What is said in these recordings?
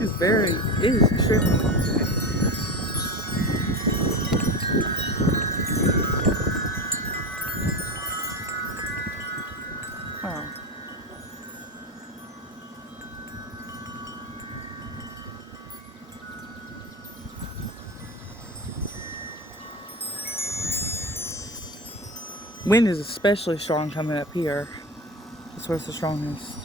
It is extremely windy today. Wow. Wind is especially strong coming up here. That's where it's the strongest.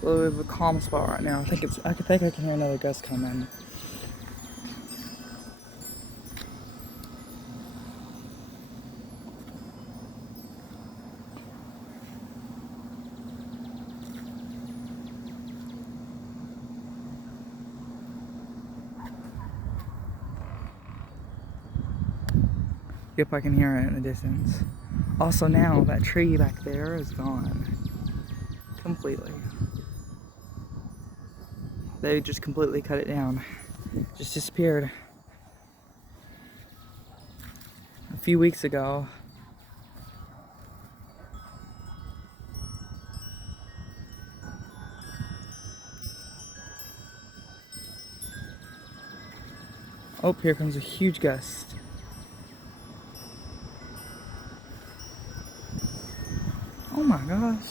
A little bit of a calm spot right now. I think I can hear another gust coming. Yep, I can hear it in the distance. Also now, that tree back there is gone. Completely. They just completely cut it down. Just disappeared. A few weeks ago. Oh, here comes a huge gust. Oh my gosh.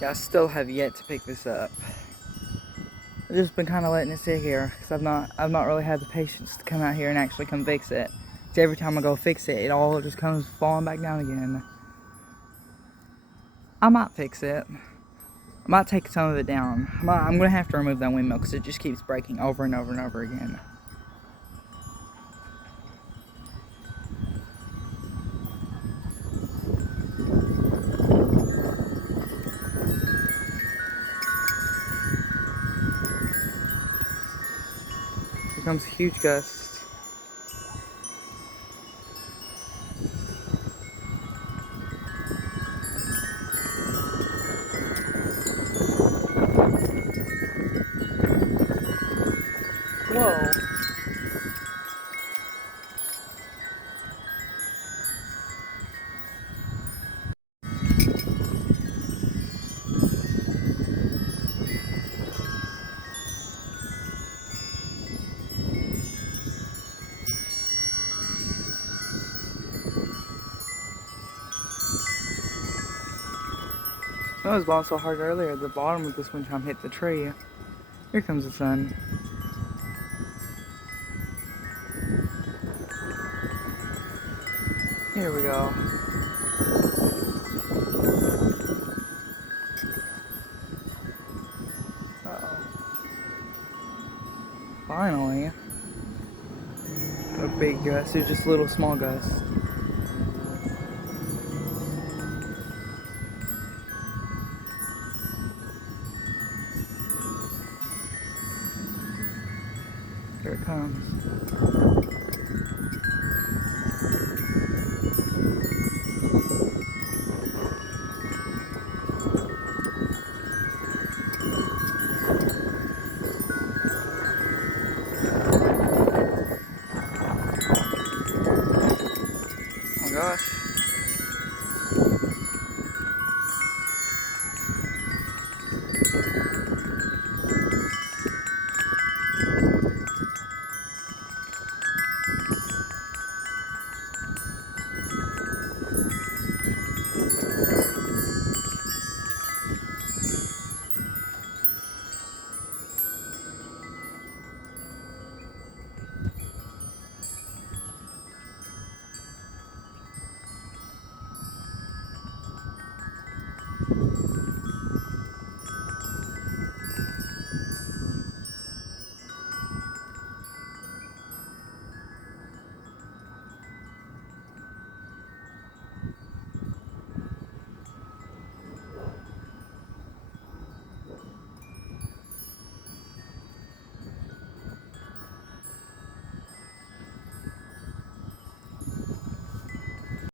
Yeah, I still have yet to pick this up. I've just been kind of letting it sit here because I've not really had the patience to come out here and actually come fix it. So every time I go fix it, it all just comes falling back down again. I might fix it. I might take some of it down. I'm gonna have to remove that windmill because it just keeps breaking over and over and over again. Here comes a huge gust. Whoa. That was blowing so hard earlier, the bottom of this wind chime hit the tree. Here comes the sun. Here we go. Uh-oh. Finally. A big gust. It's just a little small gust. Here it comes. Oh my gosh.